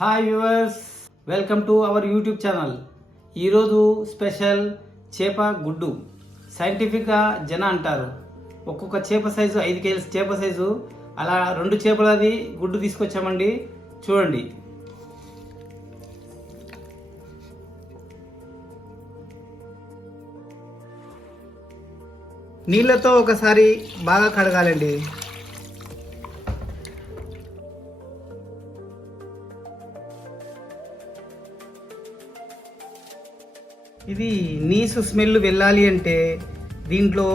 Hi viewers, welcome to our YouTube channel. ఈరోజు special చేప గుడ్డు. సైంటిఫిక్గా జన అంటారు. ఒక్కొక్క చేప సైజు 5 కేజీల చేప సైజు, అలా 2 చేపలది గుడ్డు తీసుకొచ్చామండి. చూడండి. నీళ్ళతో ఒకసారి బాగా కడగాలండి. ఇది నీసు స్మెల్ వెళ్ళాలి అంటే దీంట్లో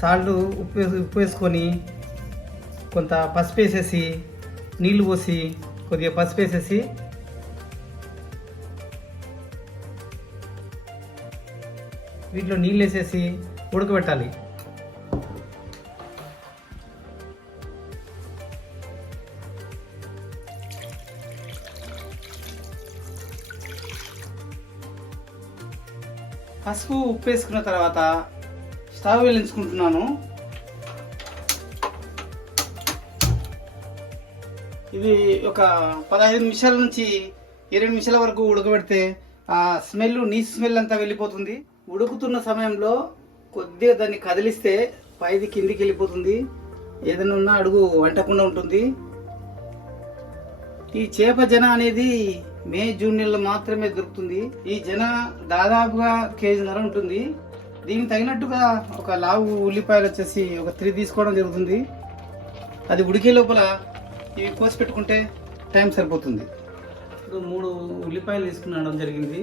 సాల్ట్ ఉప్పు వేసుకొని కొంత పసుపు వేసేసి నీళ్లు పోసి కొద్దిగా పసుపు వేసేసి వీటిలో నీళ్ళు వేసేసి ఉడకబెట్టాలి. పసుపు ఉప్పు వేసుకున్న తర్వాత స్టవ్ వెలిగించుకుంటున్నాను. ఇది ఒక 15 నిమిషాల నుంచి 20 నిమిషాల వరకు ఉడకబెడితే ఆ నీసు స్మెల్ అంతా వెళ్ళిపోతుంది. ఉడుకుతున్న సమయంలో కొద్దిగా దాన్ని కదిలిస్తే పైది కిందికి వెళ్ళిపోతుంది. ఏదైనా ఉన్నా అడుగు వంటకుండా ఉంటుంది. ఈ చేప జన అనేది మే జూన్ నెలలో మాత్రమే దొరుకుతుంది. ఈ జన దాదాపుగా 1.5 కేజీ ఉంటుంది. దీనికి తగినట్టుగా ఒక లావు ఉల్లిపాయలు వచ్చేసి ఒక 3 తీసుకోవడం జరుగుతుంది. అది ఉడికే లోపల ఇవి కోసి పెట్టుకుంటే టైం సరిపోతుంది. ఇప్పుడు 3 ఉల్లిపాయలు తీసుకునడం జరిగింది.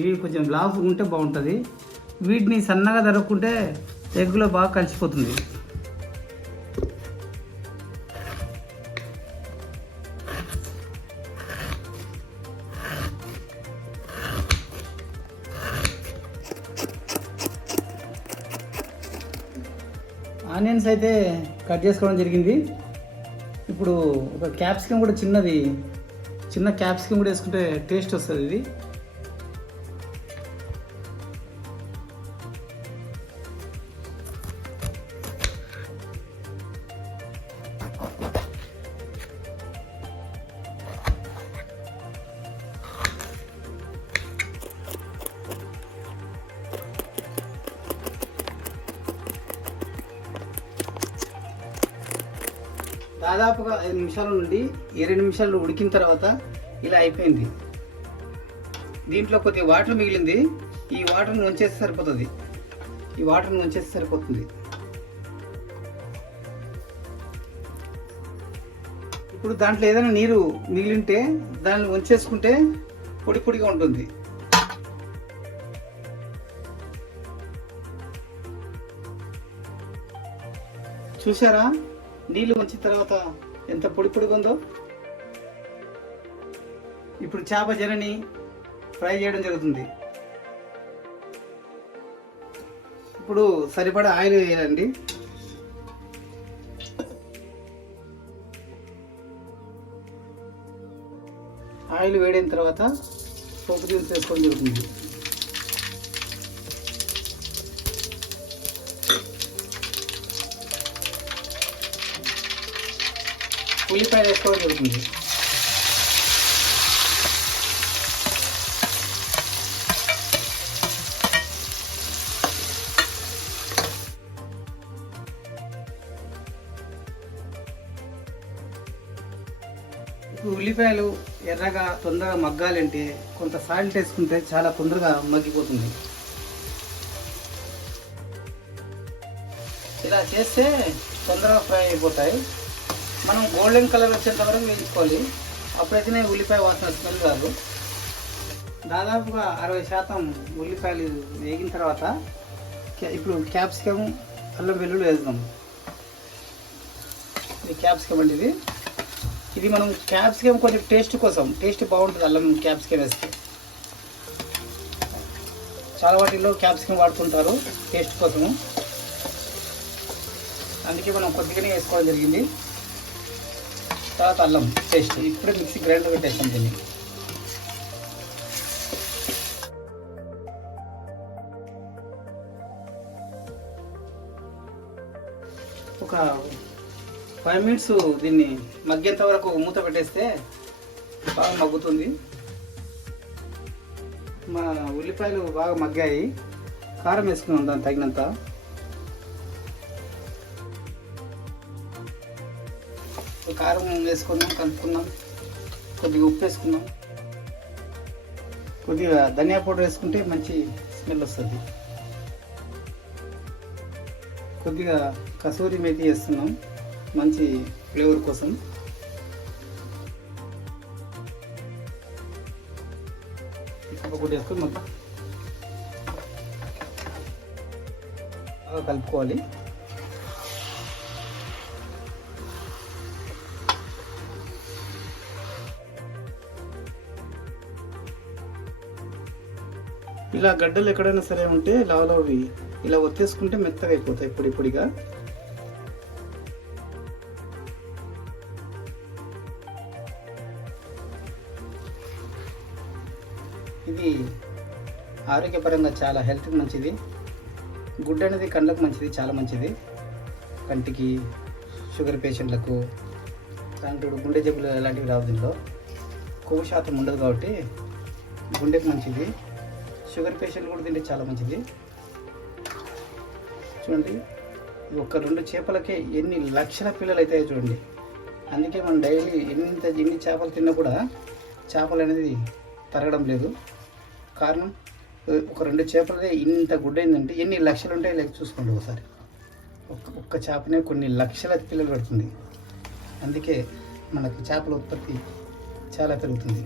ఇవి కొంచెం లావు ఉంటే బాగుంటుంది. వీటిని సన్నగా తరుక్కుంటే ఎగ్గులో బాగా కలిసిపోతుంది. ఆనియన్స్ అయితే కట్ చేసుకోవడం జరిగింది. ఇప్పుడు ఒక క్యాప్సికమ్ కూడా చిన్న క్యాప్సికమ్ కూడా వేసుకుంటే టేస్ట్ వస్తుంది. ఇది దాదాపుగా 5 నిమిషాల నుండి 20 నిమిషాలు ఉడికిన తర్వాత ఇలా అయిపోయింది. దీంట్లో కొద్దిగా వాటర్ మిగిలింది. ఈ వాటర్ని వంచేస్తే సరిపోతుంది. ఇప్పుడు దాంట్లో ఏదైనా నీరు మిగిలింటే దాన్ని వంచేసుకుంటే పొడి పొడిగా ఉంటుంది. చూసారా, నీళ్లు వంచిన తర్వాత ఎంత పొడి పొడిగా ఉందో. ఇప్పుడు చేప జనని ఫ్రై చేయడం జరుగుతుంది. ఇప్పుడు సరిపడా ఆయిల్ వేయాలండి. ఆయిల్ వేడిన తర్వాత పోపు దినుసులు వేసుకోవడం జరుగుతుంది. ఉల్లిపాయలు వేసుకోవడం జరుగుతుంది. ఇప్పుడు ఉల్లిపాయలు ఎర్రగా తొందరగా మగ్గాలంటే కొంత సాల్ట్ వేసుకుంటే చాలా తొందరగా మగ్గిపోతుంది. ఇలా చేస్తే తొందరగా ఫ్రై అయిపోతాయి. మనం గోల్డెన్ కలర్ వచ్చేంత వరకు వేయించుకోవాలి. అప్పుడైతేనే ఉల్లిపాయ వాసన స్మెల్ రాదు. దాదాపుగా 60% ఉల్లిపాయలు వేగిన తర్వాత ఇప్పుడు క్యాప్సికమ్, అల్లం వెల్లుల్లి వేద్దాం. ఇది క్యాప్సికమ్ అండి. ఇది మనం క్యాప్సికమ్ కొంచెం టేస్ట్ బాగుంటుంది. అల్లం క్యాప్సికమ్ వేస్తే చాలా వాటిల్లో క్యాప్సికమ్ వాడుతుంటారు టేస్ట్ కోసము. అందుకే మనం కొద్దిగానే వేసుకోవడం జరిగింది. తర్వాత అల్లం పేస్ట్ ఇప్పుడే మిక్సీ గ్రైండర్ పెట్టేస్తాం. దీన్ని ఒక 5 మినిట్స్ దీన్ని మగ్గేంత వరకు మూత పెట్టేస్తే బాగా మగ్గుతుంది. మా ఉల్లిపాయలు బాగా మగ్గాయి. కారం వేసుకున్నాం దానికి తగినంత. కారం వేసుకున్నాం, కలుపుకున్నాం. కొద్దిగా ఉప్పు వేసుకున్నాం. కొద్దిగా ధనియా పౌడర్ వేసుకుంటే మంచి స్మెల్ వస్తుంది. కొద్దిగా కసూరి మేతి వేస్తున్నాం మంచి ఫ్లేవర్ కోసం. ఒకటి వేసుకొని మొత్తం బాగా కలుపుకోవాలి. ఇలా గడ్డలు ఎక్కడైనా సరే ఉంటే లావులవి ఇలా ఒత్తేసుకుంటే మెత్తగా అయిపోతాయి పొడి పొడిగా. ఇది ఆరోగ్యపరంగా చాలా హెల్త్కి మంచిది. గుడ్డు అనేది కళ్ళకు మంచిది, చాలా మంచిది. కంటికి, షుగర్ పేషెంట్లకు, దాంట్లో గుండె జబ్బులు అలాంటివి రావు. దీనిలో కొవ్వు శాతం ఉండదు కాబట్టి గుండెకి మంచిది. షుగర్ పేషెంట్లు కూడా తింటే చాలా మంచిది. చూడండి, ఒక 2 చేపలకే ఎన్ని లక్షల పిల్లలు అవుతాయో చూడండి. అందుకే మనం డైలీ ఎన్ని చేపలు తిన్నా కూడా చేపలు అనేది తరగడం లేదు. కారణం ఒక 2 చేపలదే ఇంత గుడ్డైందంటే ఎన్ని లక్షలు ఉంటాయో లేక చూసుకోండి ఒకసారి. ఒక్క చేపనే కొన్ని లక్షల పిల్లలు పెడుతుంది. అందుకే మనకు చేపల ఉత్పత్తి చాలా పెరుగుతుంది.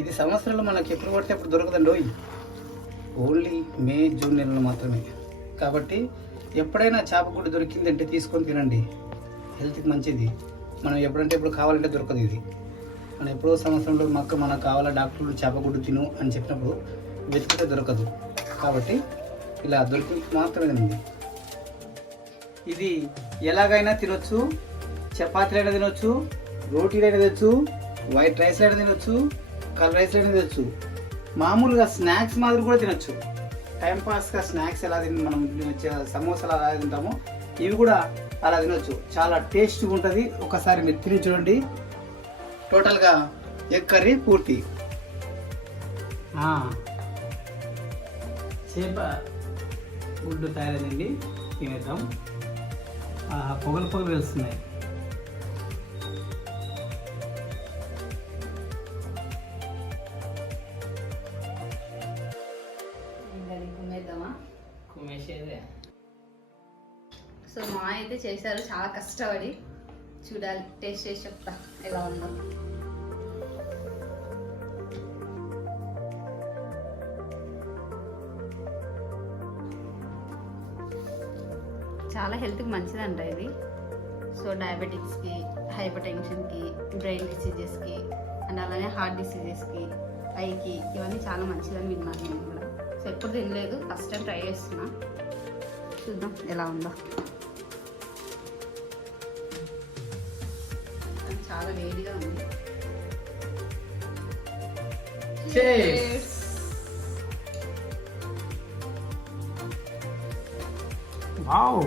ఇది సంవత్సరంలో మనకి ఎప్పుడు పడితే అప్పుడు దొరకదండి. ఓన్లీ మే, జూన్ నెలలో మాత్రమే. కాబట్టి ఎప్పుడైనా చేప గుడ్డు దొరికిందంటే తీసుకొని తినండి, హెల్త్కి మంచిది. మనం ఎప్పుడంటే ఇప్పుడు కావాలంటే దొరకదు ఇది. మనం ఎప్పుడో సంవత్సరంలో మనకు కావాలా డాక్టర్లు చేప గుడ్డు తిను అని చెప్పినప్పుడు వెతికితే దొరకదు. కాబట్టి ఇలా దొరికి మాత్రమే తినండి. ఇది ఎలాగైనా తినొచ్చు. చపాతీలైనా తినొచ్చు, రోటీలైనా తినొచ్చు, వైట్ రైస్లైనా తినొచ్చు, కలర్ రైస్లైనా తినొచ్చు. మామూలుగా స్నాక్స్ మాదిరి కూడా తినొచ్చు. టైంపాస్గా స్నాక్స్ ఎలా మనం సమోసాలు అలా తింటామో ఇవి కూడా అలా తినొచ్చు. చాలా టేస్ట్గా ఉంటుంది. ఒకసారి మీరు తిని చూడండి. టోటల్గా ఎగ్ కర్రీ పూర్తి. చేప గుడ్డు తయారైందండి, తినేద్దాం. పొగలు వెలుస్తున్నాయి. సో మా అయితే చేశారు చాలా కష్టపడి. చూడాలి, టేస్ట్ చేసి చెప్తా ఎలా ఉందో. చాలా హెల్త్కి మంచిదంట ఇది. సో డయాబెటిక్స్కి, హైపర్ టెన్షన్కి, బ్రెయిన్ డిసీజెస్కి అండ్ అలానే హార్ట్ డిసీజెస్కి, ఐకి ఇవన్నీ చాలా మంచిదని విన్నాను నేను కూడా. సో ఎప్పుడు తినలేదు, ఫస్ట్ టైం ట్రై చేస్తున్నా. చూద్దాం ఎలా ఉందో. చాలా వేడిగా ఉంది. వావ్,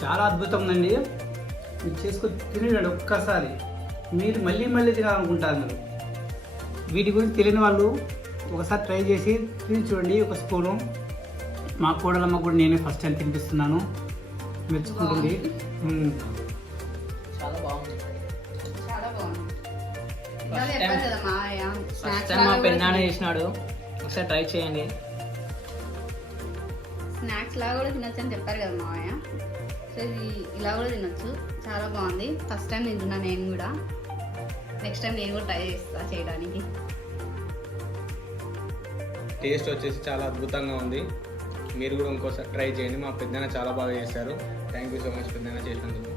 చాలా అద్భుతం ఉందండి. మీరు చేసుకొని తినండి ఒక్కసారి. మీరు మళ్ళీ తినాలనుకుంటారు. మీరు వీటి గురించి తెలియని వాళ్ళు ఒకసారి ట్రై చేసి తిని చూడండి. ఒక స్పూను. మా కోడలమ్మ కూడా నేనే ఫస్ట్ టైం తినిపిస్తున్నాను, మెచ్చుకుంటుంది. చాలా బాగుంది. ఫస్ట్ టైం మా పెన్నానే చేసినాడు, ఒకసారి ట్రై చేయండి. స్నాక్స్ లాగా కూడా తినొచ్చు అని చెప్పారు కదా మావయ్య. సో ఇది ఇలా కూడా తినొచ్చు, చాలా బాగుంది. ఫస్ట్ టైం తింటున్నా నేను కూడా. నెక్స్ట్ టైం నేను కూడా ట్రై చేస్తా చేయడానికి. టేస్ట్ వచ్చేసి చాలా అద్భుతంగా ఉంది. మీరు కూడా ఇంకోసారి ట్రై చేయండి. మా పెద్దన్న చాలా బాగా చేశారు. థ్యాంక్ యూ సో మచ్ పెద్దన్న చేసినందుకు.